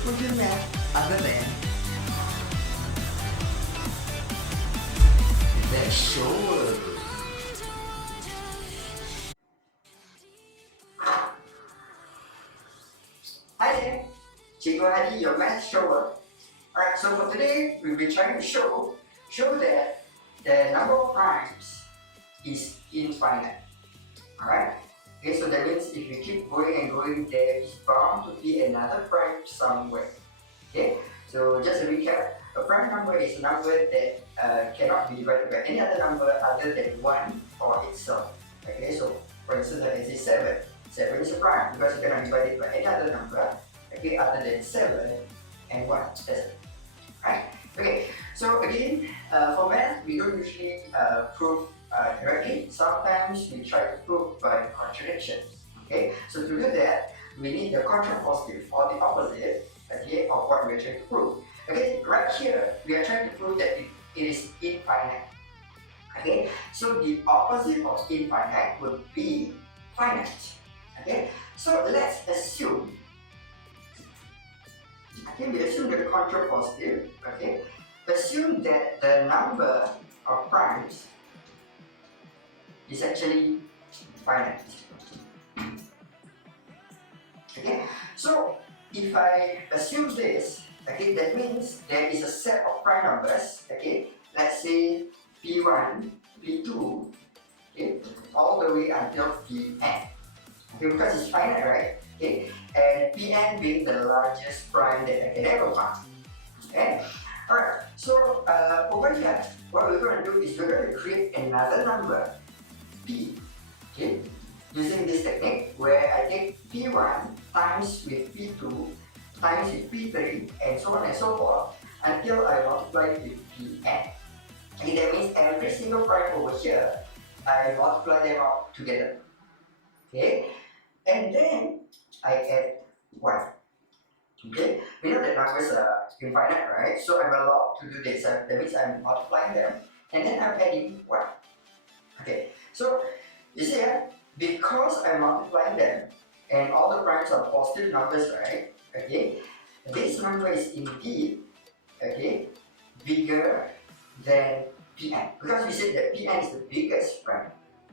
prove your math other than sure. Hi there, Cikgu Hadi, your math shower. Alright, so for today, we'll be trying to show that the number of primes is infinite. Alright, okay, so that means if you keep going and going, there is bound to be another prime somewhere. Okay, so just a recap, a prime number is a number that cannot be divided by any other number other than 1 for itself. Okay, so for instance, let's say 7. 7 is a prime because you cannot divide it by any other number, okay, other than 7 and 1. That's it. Right? Okay, so again, for math, we don't usually prove directly. Sometimes we try to prove by contradiction. Okay, so to do that, we need the contrapositive or the opposite, okay, of what we're trying to prove. Okay, right here, we are trying to prove that it is infinite. Okay, so the opposite of infinite would be finite. Okay, so let's assume. Okay, we assume the contrapositive. Okay, assume that the number of primes is actually finite. Okay, so if I assume this, okay, that means there is a set of prime numbers. Okay, let's say P1, P2, okay, all the way until Pn. Okay, because it's finite, right? Okay, and Pn being the largest prime that I can ever find. Okay, alright. So over here, what we're going to do is we're going to create another number, P. Okay, using this technique where I take P1 times with P2 times with P3 and so on and so forth until I multiply it with Pn. Okay, that means every single prime over here, I multiply them out together. Okay, and then I add 1. Okay, we know that numbers are infinite, right? So I'm allowed to do this. That means I'm multiplying them and then I'm adding 1. Okay, so you see, because I'm multiplying them and all the primes are positive numbers, right? Okay, this number is indeed, okay, bigger than Pn because we said that Pn is the biggest prime.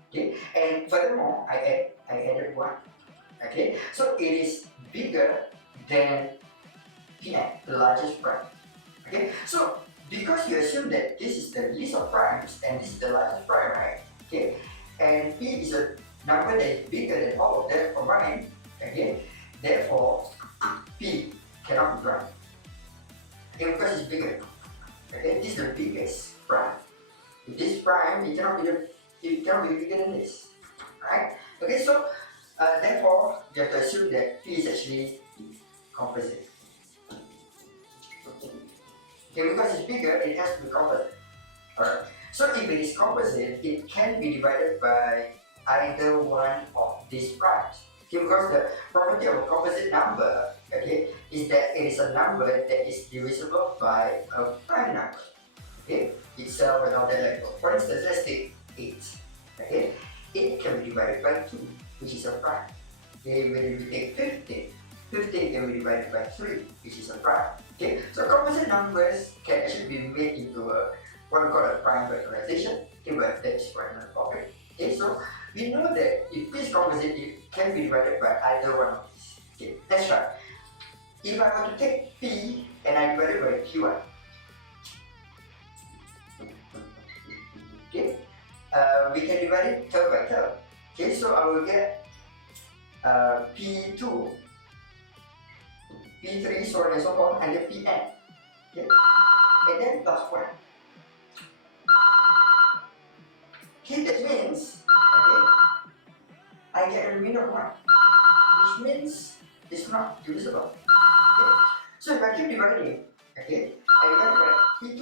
Okay, and furthermore, I added 1. Okay, so it is bigger than Pn, the largest prime. Okay, so because you assume that this is the least of primes and this is the largest prime, right? Okay, and P is a number that is bigger than all of them combined. Okay, therefore P cannot be prime. Okay, because it's bigger. Okay, this is the biggest prime. If this prime, it cannot be bigger than this. Right? Okay, so therefore you have to assume that P is actually composite. Okay, because it's bigger, it has to be composite. Alright. So if it is composite, it can be divided by either one of these primes. Okay, because the property of a composite number, okay, is that it is a number that is divisible by a prime number. Okay, itself and all that like that. For instance, let's take 8. Okay, 8 can be divided by 2, which is a prime. Okay, when we take 15, 15 can be divided by 3, which is a prime. Okay, so composite numbers can actually be made into a what we call a prime factorization. Okay, but that's for another topic. Okay, so we know that if P is composite, it can be divided by either one of these. Okay, let's try. If I were to take P and I divide it by Q1, okay, we can divide it term by term. Okay, so I will get P2, P3, so on and so forth, and then Pn. Okay, and then plus 1. Okay, that means, okay, I get a remainder of 1, which means it's not divisible. Okay, so if I keep dividing, okay, I divide by P2,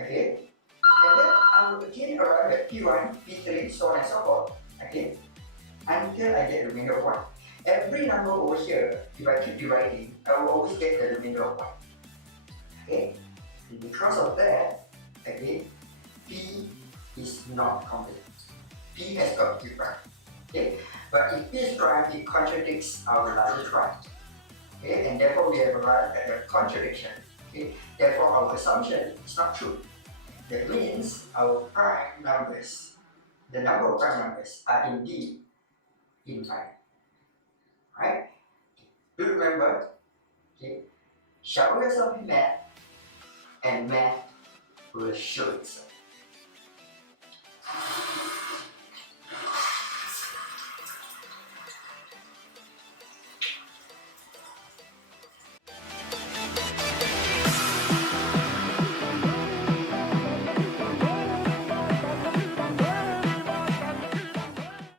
okay, and then I will again arrive at P1, P3, so on and so forth, okay, until I get a remainder of 1. Every number over here, if I keep dividing, I will always get the remainder of 1. Okay, and because of that, okay, P is not composite. P has got P prime. Okay, but if P is prime, it contradicts our largest prime. Okay, and therefore we have arrived at a contradiction. Okay, therefore our assumption is not true. That means our prime numbers, the number of prime numbers, are indeed infinite. Right? Do remember, okay, shower yourself in math, and math will show itself.